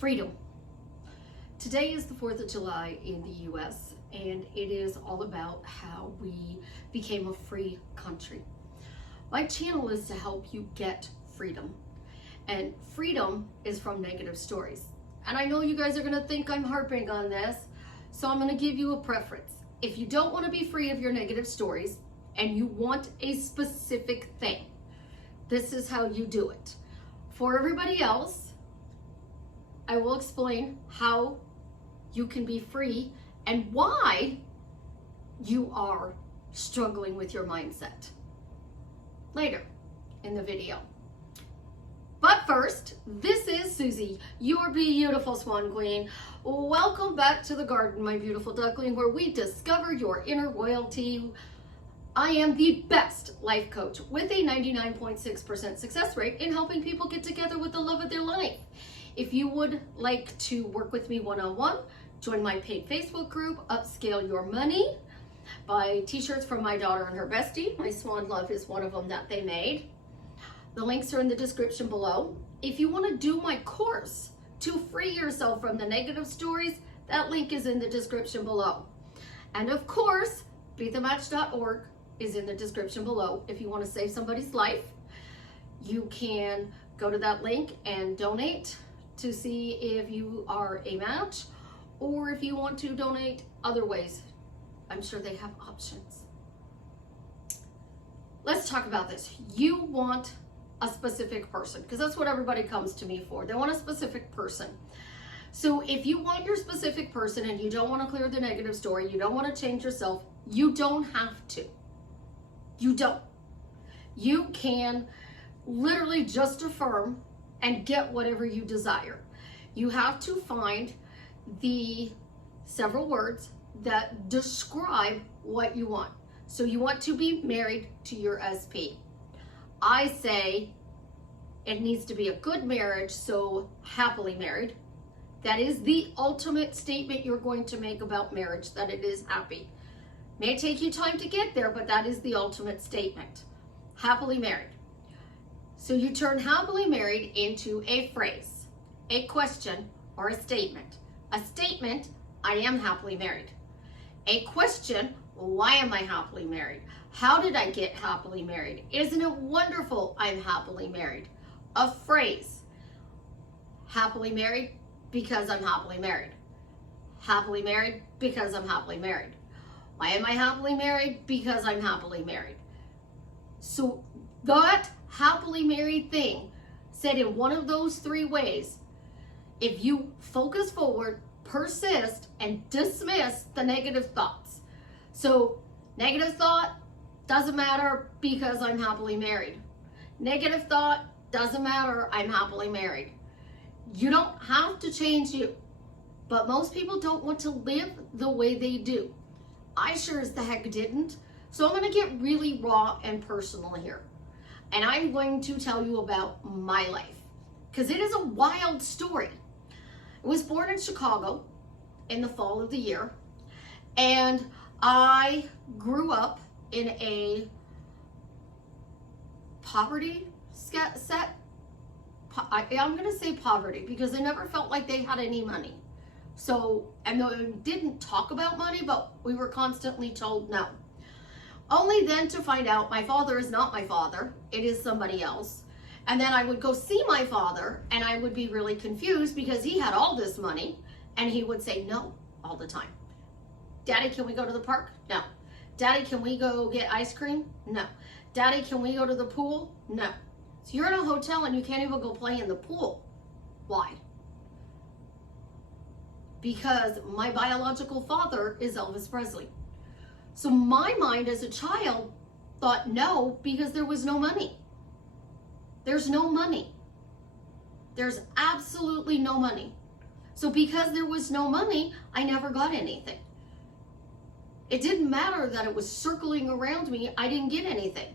Freedom. Today is the 4th of July in the US, and it is all about how we became a free country. My channel is to help you get freedom, and freedom is from negative stories. And I know you guys are gonna think I'm harping on this, so I'm gonna give you a preference. If you don't wanna be free of your negative stories and you want a specific thing, this is how you do it. For everybody else, I will explain how you can be free and why you are struggling with your mindset later in the video. But first, this is Susie, your beautiful swan queen. Welcome back to the garden, my beautiful duckling, where we discover your inner royalty. I am the best life coach with a 99.6% success rate in helping people get together with the love of their life. If you would like to work with me one-on-one, join my paid Facebook group, Upscale Your Money, buy t-shirts from my daughter and her bestie. My Swan Love is one of them that they made. The links are in the description below. If you want to do my course to free yourself from the negative stories, that link is in the description below. And of course, bethematch.org is in the description below. If you want to save somebody's life, you can go to that link and donate to see if you are a match, or if you want to donate other ways. I'm sure they have options. Let's talk about this. You want a specific person, because that's what everybody comes to me for. They want a specific person. So if you want your specific person and you don't want to clear the negative story, you don't want to change yourself, you don't have to. You don't. You can literally just affirm and get whatever you desire. You have to find the several words that describe what you want. So you want to be married to your SP. I say it needs to be a good marriage, so happily married. That is the ultimate statement you're going to make about marriage, that it is happy. May take you time to get there, but that is the ultimate statement. Happily married. So you turn happily married into a phrase, a question, or a statement. A statement, I am happily married. A question, why am I happily married? How did I get happily married? Isn't it wonderful I'm happily married? A phrase, happily married because I'm happily married. Happily married because I'm happily married. Why am I happily married? Because I'm happily married. So that happily married thing said in one of those three ways, if you focus forward, persist, and dismiss the negative thoughts. So negative thought, doesn't matter because I'm happily married. Negative thought, doesn't matter, I'm happily married. You don't have to change you, but most people don't want to live the way they do. I sure as the heck didn't. So I'm going to get really raw and personal here. And I'm going to tell you about my life, because it is a wild story. I was born in Chicago in the fall of the year, and I grew up in a poverty set. I'm going to say poverty because I never felt like they had any money. So, and they didn't talk about money, but we were constantly told no. Only then to find out my father is not my father, it is somebody else. And then I would go see my father and I would be really confused because he had all this money and he would say no all the time. Daddy, can we go to the park? No. Daddy, can we go get ice cream? No. Daddy, can we go to the pool? No. So you're in a hotel and you can't even go play in the pool. Why? Because my biological father is Elvis Presley. So my mind as a child thought no because there was no money. There's no money. There's absolutely no money. So because there was no money, I never got anything. It didn't matter that it was circling around me, I didn't get anything.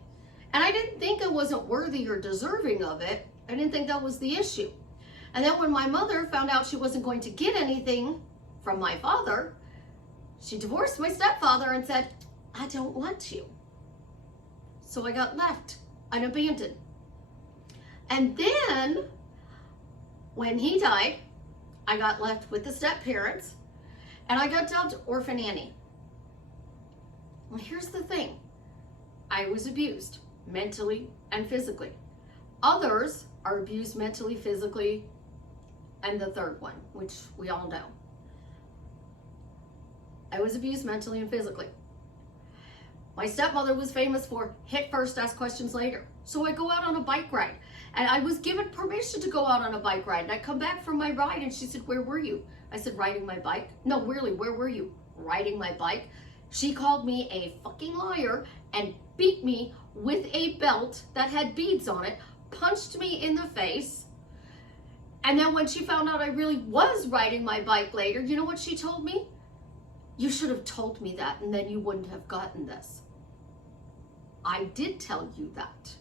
And I didn't think I wasn't worthy or deserving of it. I didn't think that was the issue. And then when my mother found out she wasn't going to get anything from my father, she divorced my stepfather and said, I don't want you. So I got left and abandoned. And then when he died, I got left with the step parents, and I got dubbed Orphan Annie. Well, here's the thing. I was abused mentally and physically. Others are abused mentally, physically, and the third one, which we all know. I was abused mentally and physically. My stepmother was famous for hit first, ask questions later. So I go out on a bike ride, and I was given permission to go out on a bike ride. And I come back from my ride, and she said, "Where were you?" I said, "Riding my bike." "No, really, where were you?" "Riding my bike." She called me a fucking liar and beat me with a belt that had beads on it, punched me in the face. And then when she found out I really was riding my bike later, you know what she told me? "You should have told me that, and then you wouldn't have gotten this." I did tell you that.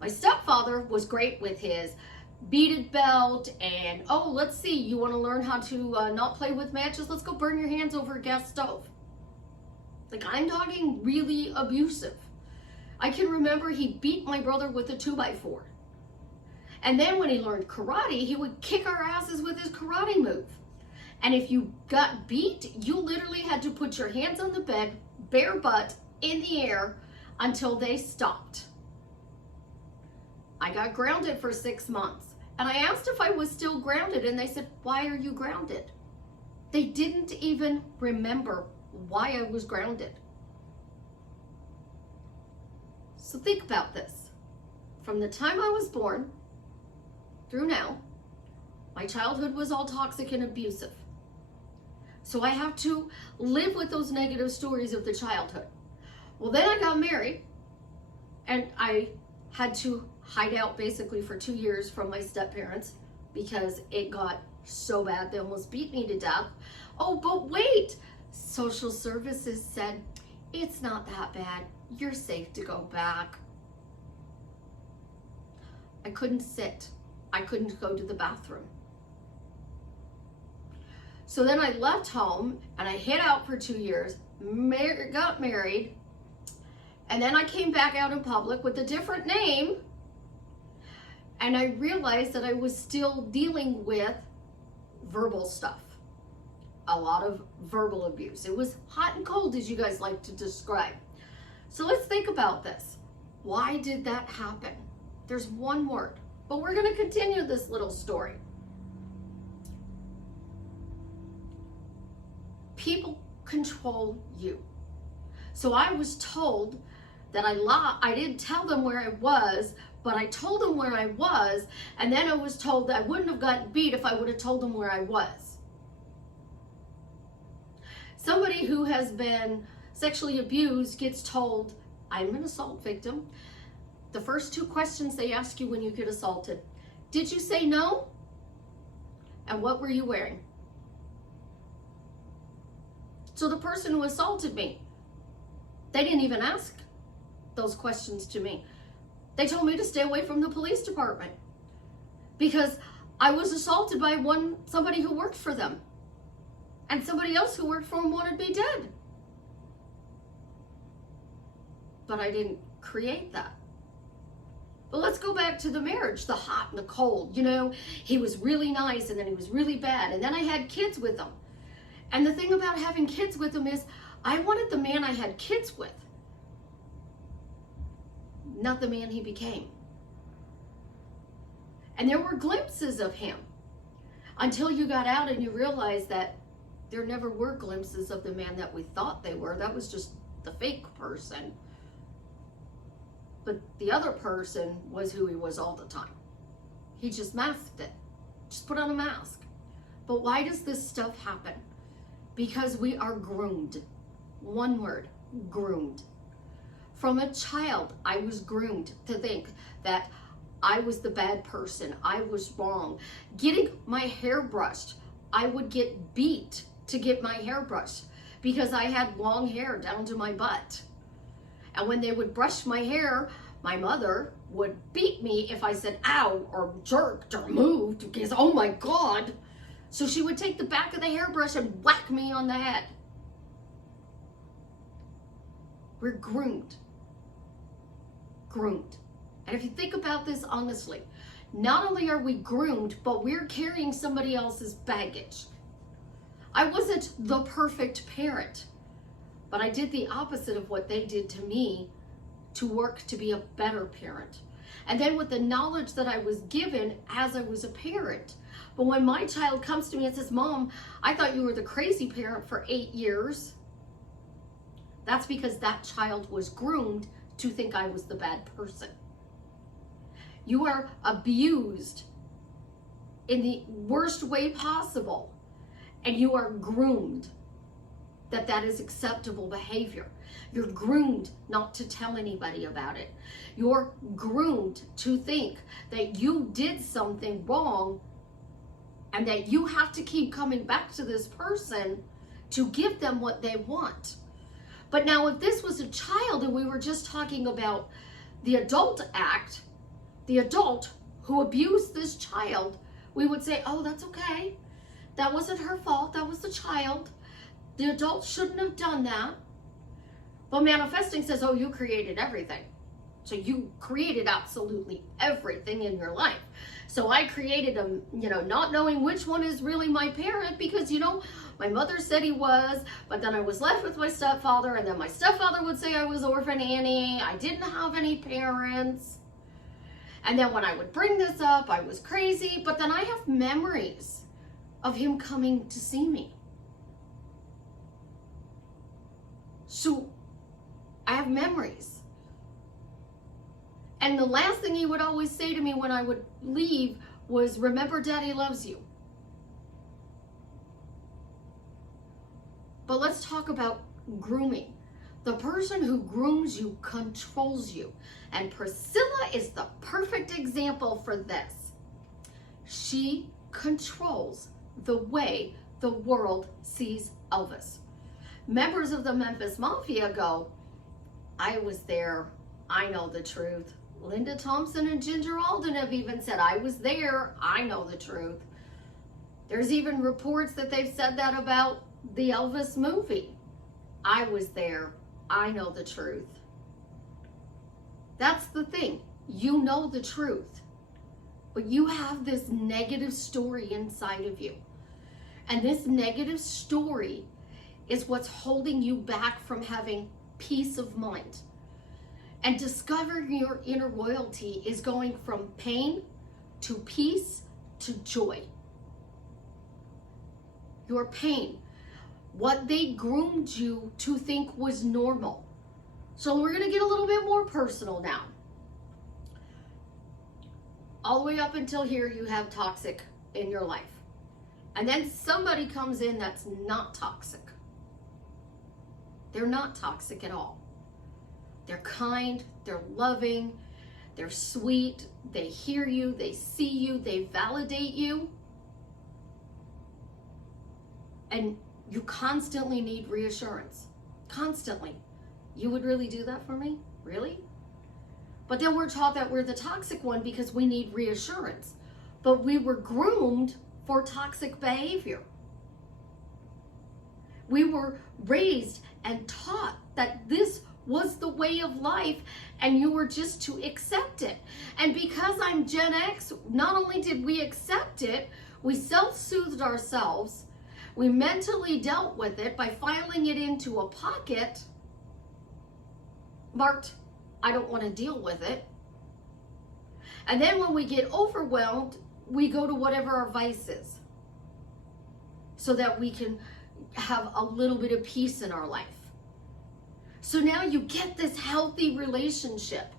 My stepfather was great with his beaded belt and, "Oh, let's see, you want to learn how to not play with matches? Let's go burn your hands over a gas stove." Like, I'm talking really abusive. I can remember he beat my brother with a 2x4. And then when he learned karate, he would kick our asses with his karate move. And if you got beat, you literally had to put your hands on the bed, bare butt, in the air until they stopped. I got grounded for 6 months. And I asked if I was still grounded, and they said, "Why are you grounded?" They didn't even remember why I was grounded. So think about this. From the time I was born through now, my childhood was all toxic and abusive. So I have to live with those negative stories of the childhood. Well, then I got married, and I had to hide out basically for 2 years from my step-parents because it got so bad. They almost beat me to death. Oh, but wait, social services said, "It's not that bad. You're safe to go back." I couldn't sit. I couldn't go to the bathroom. So then I left home and I hid out for 2 years, got married, and then I came back out in public with a different name, and I realized that I was still dealing with verbal stuff. A lot of verbal abuse. It was hot and cold, as you guys like to describe. So let's think about this. Why did that happen? There's one word, but we're going to continue this little story. People control you. So I was told that I didn't tell them where I was, but I told them where I was, and then I was told that I wouldn't have gotten beat if I would have told them where I was. Somebody who has been sexually abused gets told, "I'm an assault victim." The first 2 questions they ask you when you get assaulted: did you say no? And what were you wearing? So the person who assaulted me, they didn't even ask those questions to me. They told me to stay away from the police department because I was assaulted by somebody who worked for them, and somebody else who worked for them wanted me dead. But I didn't create that. But let's go back to the marriage, the hot and the cold. You know, he was really nice, and then he was really bad, and then I had kids with him. And the thing about having kids with him is I wanted the man I had kids with, not the man he became. And there were glimpses of him until you got out and you realized that there never were glimpses of the man that we thought they were. That was just the fake person. But the other person was who he was all the time. He just masked it. Just put on a mask. But why does this stuff happen? Because we are groomed. One word, groomed. From a child, I was groomed to think that I was the bad person. I was wrong. Getting my hair brushed, I would get beat to get my hair brushed because I had long hair down to my butt. And when they would brush my hair, my mother would beat me if I said ow or jerked or moved because, oh my God. So she would take the back of the hairbrush and whack me on the head. We're groomed. Groomed. And if you think about this honestly, not only are we groomed, but we're carrying somebody else's baggage. I wasn't the perfect parent, but I did the opposite of what they did to me to work to be a better parent. And then with the knowledge that I was given as I was a parent. But when my child comes to me and says, Mom, I thought you were the crazy parent for 8 years. That's because that child was groomed to think I was the bad person. You are abused in the worst way possible, and you are groomed that that is acceptable behavior. You're groomed not to tell anybody about it. You're groomed to think that you did something wrong and that you have to keep coming back to this person to give them what they want. But now if this was a child and we were just talking about the adult act, the adult who abused this child, we would say, oh, that's okay. That wasn't her fault. That was the child. The adult shouldn't have done that. But manifesting says, oh, you created everything. So you created absolutely everything in your life. So I created them, not knowing which one is really my parent because, my mother said he was, but then I was left with my stepfather, and then my stepfather would say I was orphan Annie. I didn't have any parents. And then when I would bring this up, I was crazy. But then I have memories of him coming to see me. So I have memories. And the last thing he would always say to me when I would leave was, remember, Daddy loves you. But let's talk about grooming. The person who grooms you controls you. And Priscilla is the perfect example for this. She controls the way the world sees Elvis. Members of the Memphis Mafia go, I was there, I know the truth. Linda Thompson and Ginger Alden have even said, I was there, I know the truth. There's even reports that they've said that about the Elvis movie. I was there, I know the truth. That's the thing. You know the truth. But you have this negative story inside of you. And this negative story is what's holding you back from having peace of mind. And discovering your inner royalty is going from pain to peace to joy. Your pain, what they groomed you to think was normal. So we're going to get a little bit more personal now. All the way up until here, you have toxic in your life. And then somebody comes in that's not toxic. They're not toxic at all. They're kind, they're loving, they're sweet, they hear you, they see you, they validate you. And you constantly need reassurance. Constantly. You would really do that for me? Really? But then we're taught that we're the toxic one because we need reassurance. But we were groomed for toxic behavior. We were raised and taught that this was the way of life and you were just to accept it. And because I'm Gen X, not only did we accept it, we self-soothed ourselves. We mentally dealt with it by filing it into a pocket marked, I don't want to deal with it. And then when we get overwhelmed, we go to whatever our vice is so that we can have a little bit of peace in our life. So now you get this healthy relationship,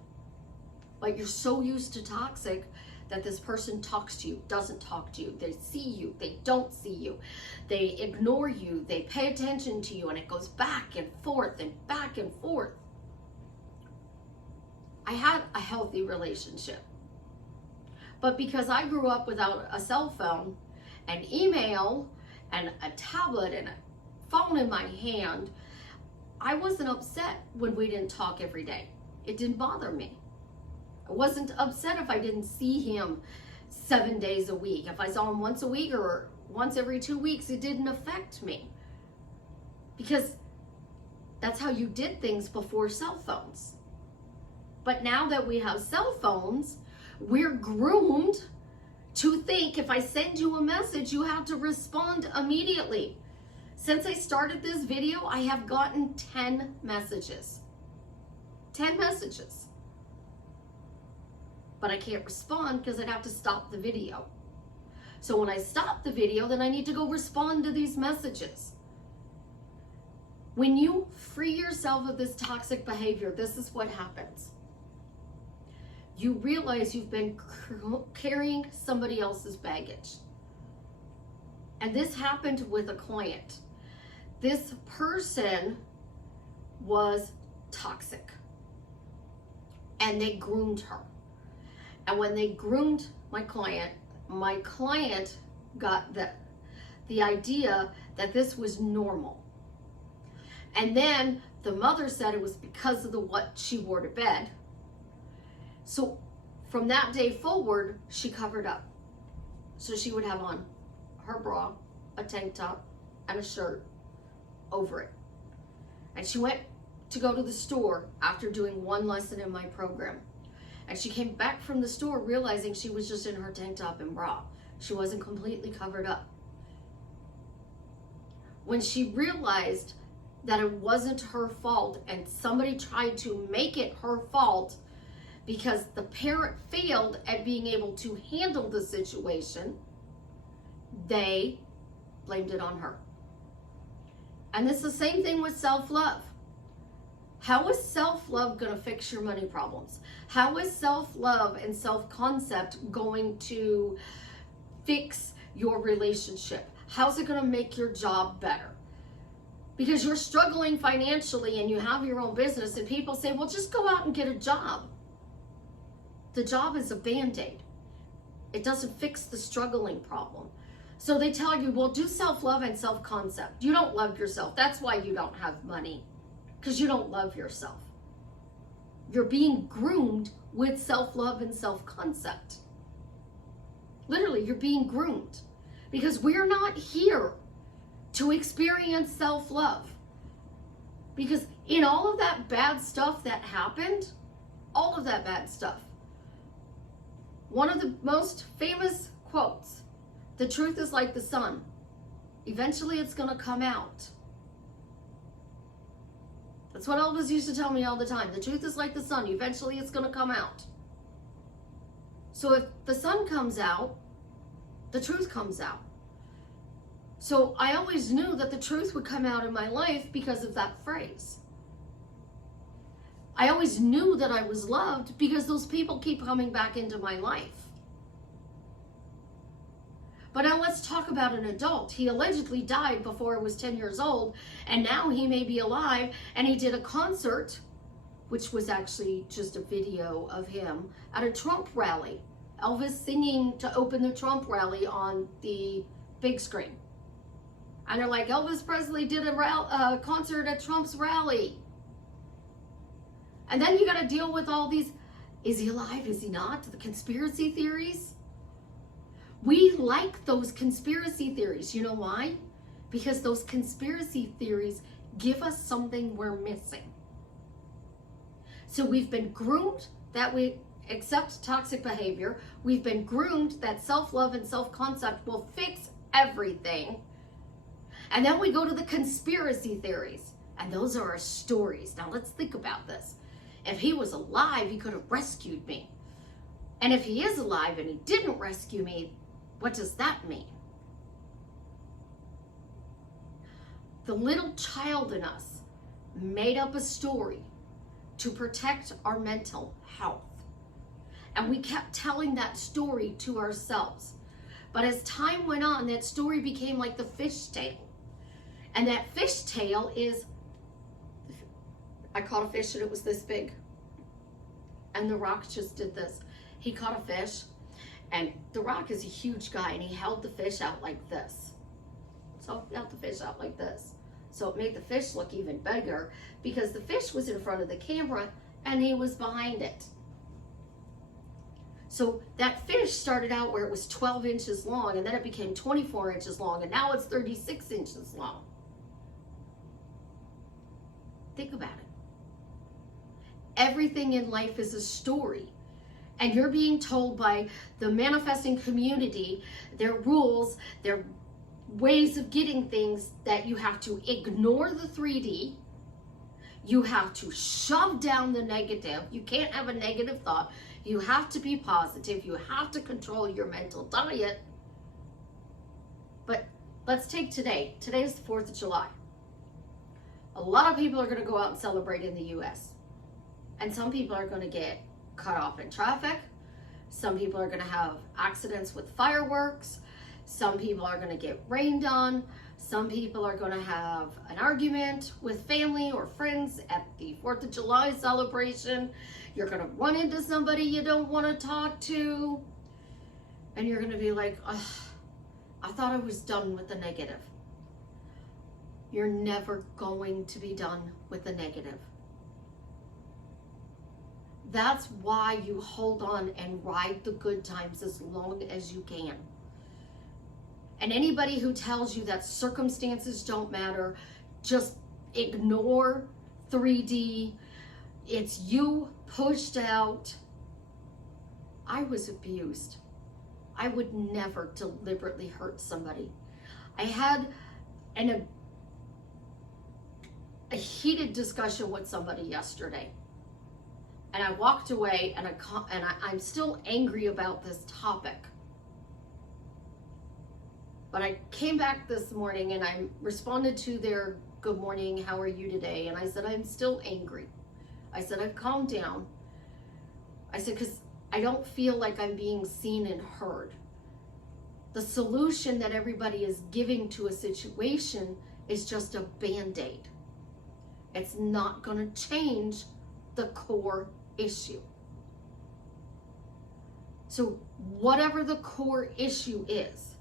but you're so used to toxic that this person talks to you, doesn't talk to you, they see you, they don't see you, they ignore you, they pay attention to you, and it goes back and forth and back and forth. I had a healthy relationship, but because I grew up without a cell phone, an email, and a tablet, and a phone in my hand, I wasn't upset when we didn't talk every day. It didn't bother me. I wasn't upset if I didn't see him 7 days a week. If I saw him once a week or once every 2 weeks, it didn't affect me. Because that's how you did things before cell phones. But now that we have cell phones, We're groomed to think if I send you a message, you have to respond immediately. Since I started this video, I have gotten 10 messages. 10 messages. But I can't respond because I'd have to stop the video. So when I stop the video, then I need to go respond to these messages. When you free yourself of this toxic behavior, this is what happens. You realize you've been carrying somebody else's baggage. And this happened with a client. This person was toxic. And they groomed her. And when they groomed my client got the idea that this was normal. And then the mother said it was because of what she wore to bed. So from that day forward, she covered up. So she would have on her bra, a tank top, and a shirt over it. And she went to go to the store after doing one lesson in my program. And she came back from the store realizing she was just in her tank top and bra. She wasn't completely covered up. When she realized that it wasn't her fault and somebody tried to make it her fault because the parent failed at being able to handle the situation, they blamed it on her. And it's the same thing with self-love. How is self-love going to fix your money problems? How is self-love and self-concept going to fix your relationship? How's it going to make your job better? Because you're struggling financially and you have your own business and people say, well, just go out and get a job. The job is a Band-Aid. It doesn't fix the struggling problem. So they tell you, well, do self-love and self-concept. You don't love yourself. That's why you don't have money. Because you don't love yourself. You're being groomed with self-love and self-concept. Literally, you're being groomed. Because we're not here to experience self-love. Because in all of that bad stuff that happened, all of that bad stuff, one of the most famous quotes, the truth is like the sun. Eventually it's going to come out. That's what Elvis used to tell me all the time. The truth is like the sun. Eventually it's going to come out. So if the sun comes out, the truth comes out. So I always knew that the truth would come out in my life because of that phrase. I always knew that I was loved because those people keep coming back into my life. But now let's talk about an adult. He allegedly died before I was 10 years old, and now he may be alive, and he did a concert, which was actually just a video of him, at a Trump rally. Elvis singing to open the Trump rally on the big screen. And they're like, Elvis Presley did a concert at Trump's rally. And then you got to deal with all these, is he alive, is he not? The conspiracy theories. We like those conspiracy theories. You know why? Because those conspiracy theories give us something we're missing. So we've been groomed that we accept toxic behavior. We've been groomed that self-love and self-concept will fix everything. And then we go to the conspiracy theories. And those are our stories. Now let's think about this. If he was alive, he could have rescued me. And if he is alive and he didn't rescue me, what does that mean? The little child in us made up a story to protect our mental health. And we kept telling that story to ourselves. But as time went on, that story became like the fish tale. And that fish tale is, I caught a fish and it was this big. And The Rock just did this. He caught a fish, and The Rock is a huge guy, and he held the fish out like this. So he held the fish out like this. So it made the fish look even bigger because the fish was in front of the camera and he was behind it. So that fish started out where it was 12 inches long, and then it became 24 inches long, and now it's 36 inches long. Think about it. Everything in life is a story. and you're being told by the manifesting community, their rules, their ways of getting things, that you have to ignore the 3D, you have to shove down the negative, you can't have a negative thought, you have to be positive, you have to control your mental diet. But let's take today. Today's the 4th of July. A lot of people are going to go out and celebrate in the US. And some people are going to get cut off in traffic. Some people are going to have accidents with fireworks. Some people are going to get rained on. Some people are going to have an argument with family or friends at the 4th of July celebration. You're going to run into somebody you don't want to talk to. And you're going to be like, ugh, I thought I was done with the negative. You're never going to be done with the negative. That's why you hold on and ride the good times as long as you can. And anybody who tells you that circumstances don't matter, just ignore 3D. It's you pushed out. I was abused. I would never deliberately hurt somebody. I had a heated discussion with somebody yesterday. And I walked away, and I'm still angry about this topic. But I came back this morning and I responded to their good morning, how are you today? And I said, I'm still angry. I said, I've calmed down. I said, because I don't feel like I'm being seen and heard. The solution that everybody is giving to a situation is just a Band-Aid. It's not going to change the core issue. So whatever the core issue is,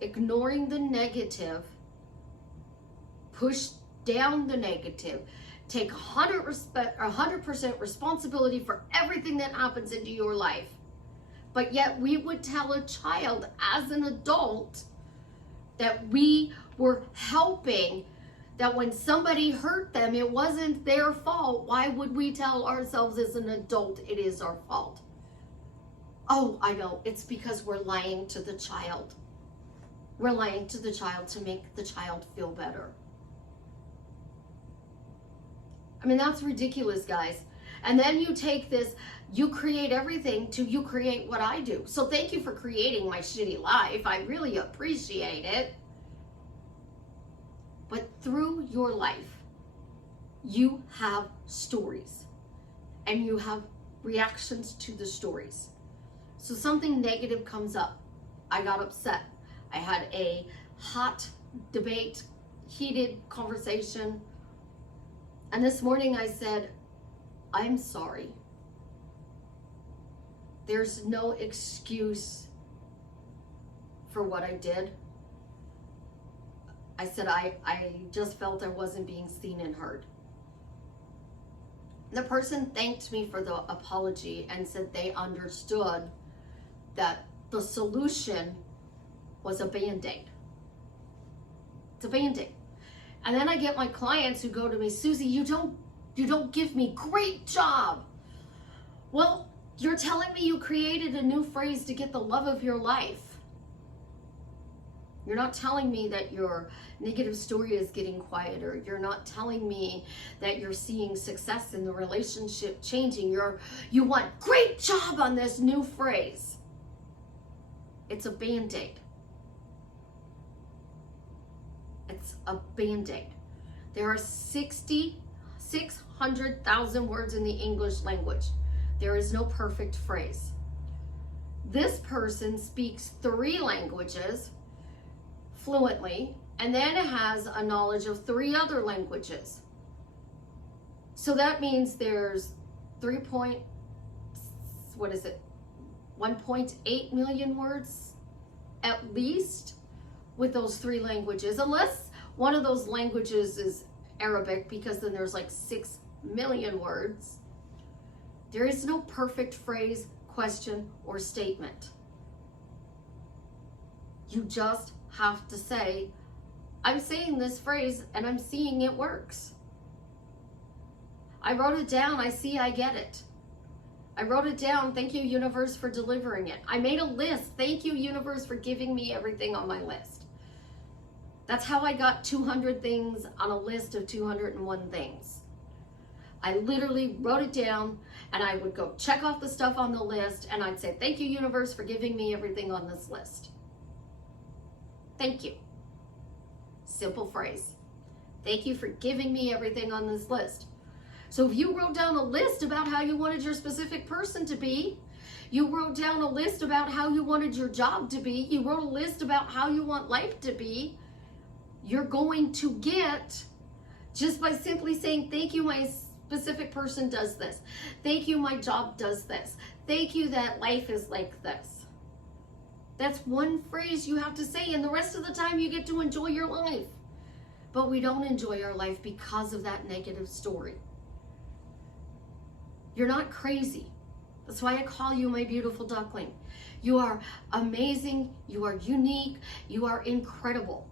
ignoring the negative, push down the negative, take 100% responsibility for everything that happens into your life. But yet we would tell a child as an adult that we were helping, that when somebody hurt them, it wasn't their fault. Why would we tell ourselves as an adult it is our fault? Oh, I know. It's because we're lying to the child. We're lying to the child to make the child feel better. I mean, that's ridiculous, guys. And then you take this, you create everything to you create what I do. So thank you for creating my shitty life. I really appreciate it. But through your life, you have stories and you have reactions to the stories. So something negative comes up. I got upset. I had a hot debate, heated conversation. And this morning I said, I'm sorry. There's no excuse for what I did. I said, I just felt I wasn't being seen and heard. The person thanked me for the apology and said they understood that the solution was a Band-Aid. It's a Band-Aid. And then I get my clients who go to me, Susie, you don't give me great job. Well, you're telling me you created a new phrase to get the love of your life. You're not telling me that your negative story is getting quieter. You're not telling me that you're seeing success in the relationship changing. You want great job on this new phrase. It's a Band-Aid. It's a Band-Aid. There are 600,000 words in the English language. There is no perfect phrase. This person speaks 3 languages fluently, and then has a knowledge of 3 other languages. So that means there's 1.8 million words at least with those 3 languages, unless one of those languages is Arabic, because then there's like 6 million words. There is no perfect phrase, question, or statement. You just have to say, I'm saying this phrase and I'm seeing it works. I wrote it down, I see, I get it. I wrote it down. Thank you, universe, for delivering it. I made a list. Thank you, universe, for giving me everything on my list. That's how I got 200 things on a list of 201 things. I literally wrote it down, and I would go check off the stuff on the list, and I'd say, thank you, universe, for giving me everything on this list. Thank you. Simple phrase. Thank you for giving me everything on this list. So if you wrote down a list about how you wanted your specific person to be, you wrote down a list about how you wanted your job to be, you wrote a list about how you want life to be, you're going to get, just by simply saying, thank you, my specific person does this. Thank you, my job does this. Thank you that life is like this. That's one phrase you have to say, and the rest of the time you get to enjoy your life. But we don't enjoy our life because of that negative story. You're not crazy. That's why I call you my beautiful duckling. You are amazing. You are unique. You are incredible.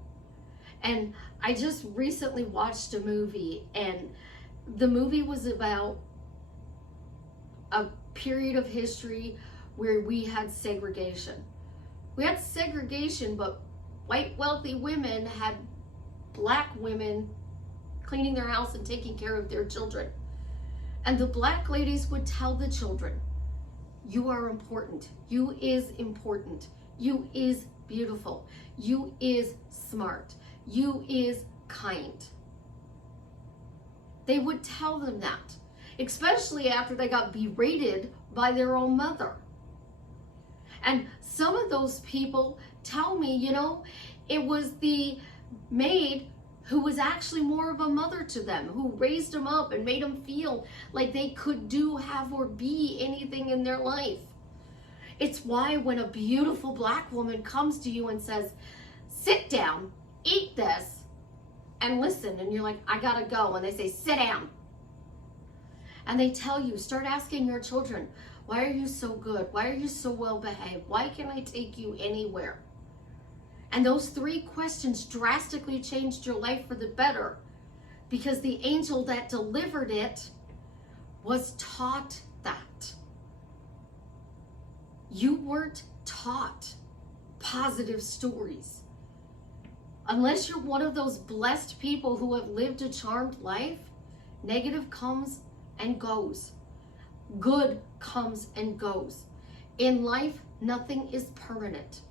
And I just recently watched a movie, and the movie was about a period of history where we had segregation. We had segregation, but white wealthy women had black women cleaning their house and taking care of their children. And the black ladies would tell the children, you are important. You is important. You is beautiful. You is smart. You is kind. They would tell them that, especially after they got berated by their own mother. And some of those people tell me, you know, it was the maid who was actually more of a mother to them, who raised them up and made them feel like they could do, have, or be anything in their life. It's why when a beautiful black woman comes to you and says, sit down, eat this, and listen, and you're like, I gotta go, and they say, sit down. And they tell you, start asking your children, why are you so good? Why are you so well behaved? Why can I take you anywhere? And those 3 questions drastically changed your life for the better, because the angel that delivered it was taught that. You weren't taught positive stories. Unless you're one of those blessed people who have lived a charmed life, negative comes and goes. Good comes and goes. In life, nothing is permanent.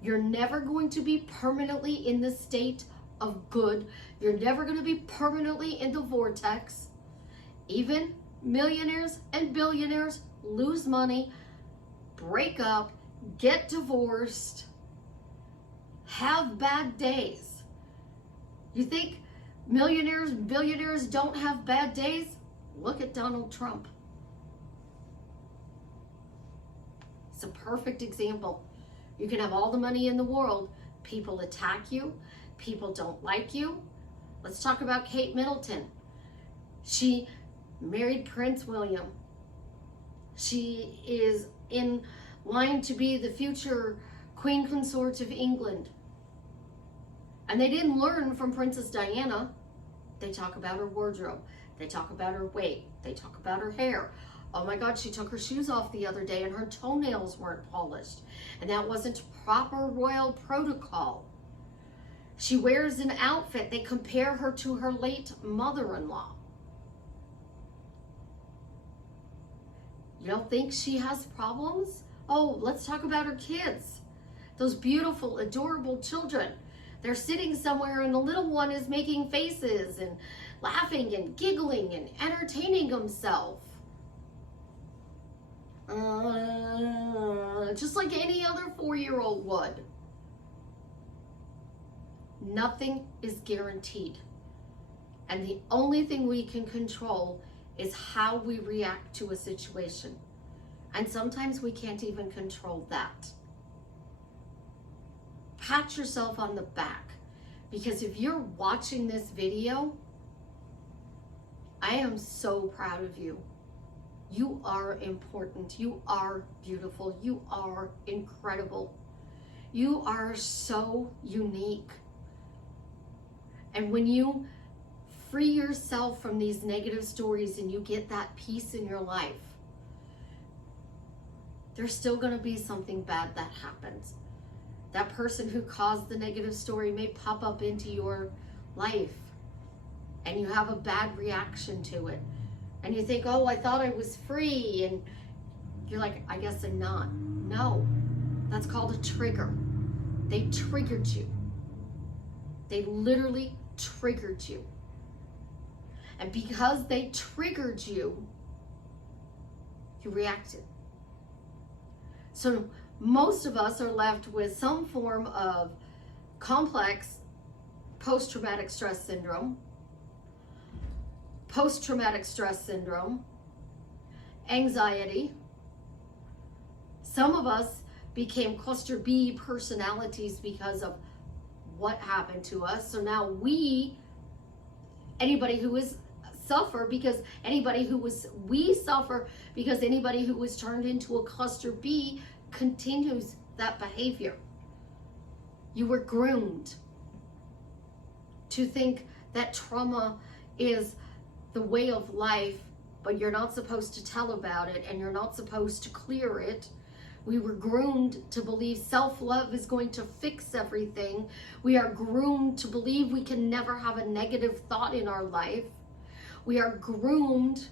You're never going to be permanently in the state of good. You're never going to be permanently in the vortex. Even millionaires and billionaires lose money, break up, get divorced, have bad days. You think millionaires and billionaires don't have bad days? Look at Donald Trump. It's a perfect example. You can have all the money in the world. People attack you. People don't like you. Let's talk about Kate Middleton. She married Prince William. She is in line to be the future Queen Consort of England. And they didn't learn from Princess Diana. They talk about her wardrobe. They talk about her weight. They talk about her hair. Oh my God, she took her shoes off the other day and her toenails weren't polished. And that wasn't proper royal protocol. She wears an outfit. They compare her to her late mother-in-law. You don't think she has problems? Oh, let's talk about her kids. Those beautiful, adorable children. They're sitting somewhere and the little one is making faces and laughing and giggling and entertaining himself. Just like any other 4-year-old would. Nothing is guaranteed. And the only thing we can control is how we react to a situation. And sometimes we can't even control that. Pat yourself on the back, because if you're watching this video, I am so proud of you. You are important. You are beautiful. You are incredible. You are so unique. And when you free yourself from these negative stories and you get that peace in your life, there's still going to be something bad that happens. That person who caused the negative story may pop up into your life and you have a bad reaction to it. And you think, oh, I thought I was free. And you're like, I guess I'm not. No, that's called a trigger. They triggered you. They literally triggered you. And because they triggered you, you reacted. So most of us are left with some form of complex post-traumatic stress syndrome, anxiety. Some of us became cluster B personalities because of what happened to us. So now we suffer because anybody who was turned into a cluster B continues that behavior. You were groomed to think that trauma is the way of life, but you're not supposed to tell about it and you're not supposed to clear it. We were groomed to believe self-love is going to fix everything. We are groomed to believe we can never have a negative thought in our life. We are groomed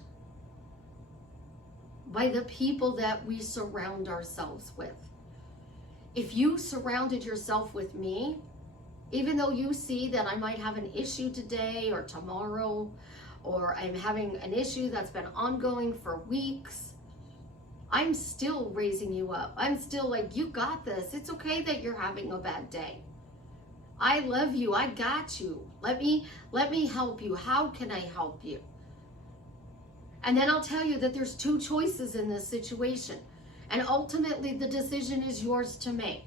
by the people that we surround ourselves with. If you surrounded yourself with me, even though you see that I might have an issue today or tomorrow, or I'm having an issue that's been ongoing for weeks, I'm still raising you up. I'm still like, you got this. It's okay that you're having a bad day. I love you. I got you. Let me help you. How can I help you? And then I'll tell you that there's two choices in this situation. And ultimately the decision is yours to make.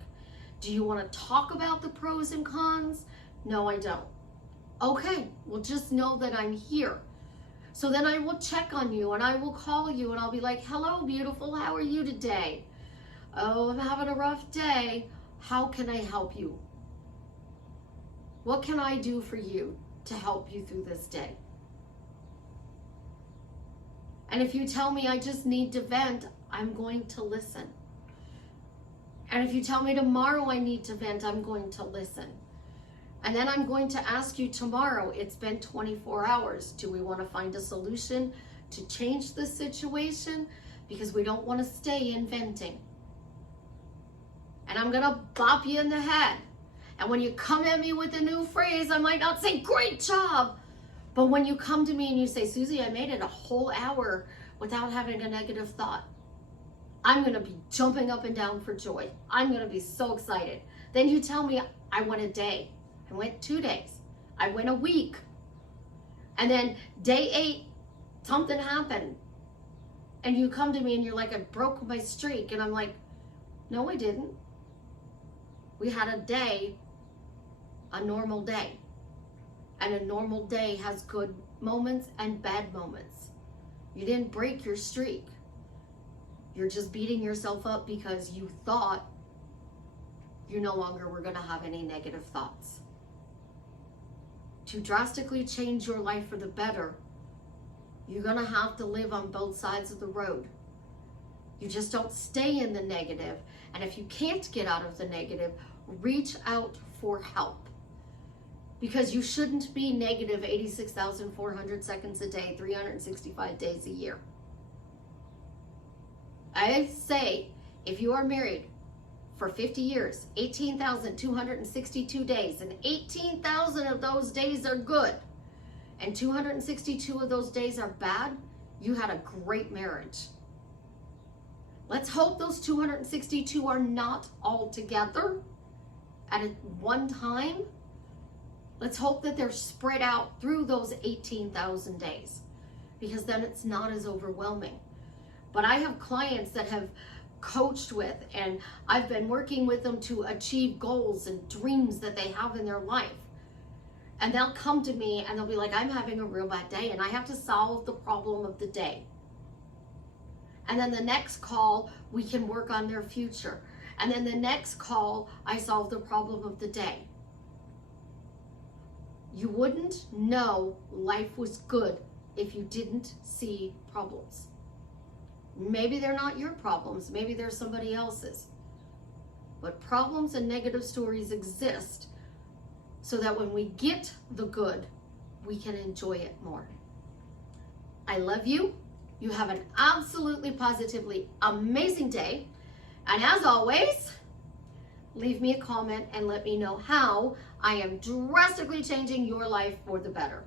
Do you want to talk about the pros and cons? No, I don't. Okay, well, just know that I'm here. So then I will check on you and I will call you and I'll be like, hello, beautiful, how are you today? Oh, I'm having a rough day. How can I help you? What can I do for you to help you through this day? And if you tell me I just need to vent, I'm going to listen. And if you tell me tomorrow I need to vent, I'm going to listen. And then I'm going to ask you tomorrow, it's been 24 hours. Do we want to find a solution to change the situation? Because we don't want to stay in venting. And I'm going to bop you in the head. And when you come at me with a new phrase, I might not say, great job. But when you come to me and you say, Susie, I made it a whole hour without having a negative thought, I'm going to be jumping up and down for joy. I'm going to be so excited. Then you tell me I went a day. I went 2 days. I went a week. And then day 8, something happened. And you come to me and you're like, I broke my streak. And I'm like, no, I didn't. We had a day, a normal day. And a normal day has good moments and bad moments. You didn't break your streak. You're just beating yourself up because you thought you no longer were going to have any negative thoughts. To drastically change your life for the better, you're going to have to live on both sides of the road. You just don't stay in the negative. And if you can't get out of the negative, reach out for help. Because you shouldn't be negative 86,400 seconds a day, 365 days a year. I say, if you are married for 50 years, 18,262 days, and 18,000 of those days are good, and 262 of those days are bad, you had a great marriage. Let's hope those 262 are not all together at one time. Let's hope that they're spread out through those 18,000 days, because then it's not as overwhelming. But I have clients that have coached with, and I've been working with them to achieve goals and dreams that they have in their life. And they'll come to me and they'll be like, I'm having a real bad day and I have to solve the problem of the day. And then the next call, we can work on their future. And then the next call, I solve the problem of the day. You wouldn't know life was good if you didn't see problems. Maybe they're not your problems. Maybe they're somebody else's. But problems and negative stories exist so that when we get the good, we can enjoy it more. I love you. You have an absolutely positively amazing day. And as always, leave me a comment and let me know how I am drastically changing your life for the better.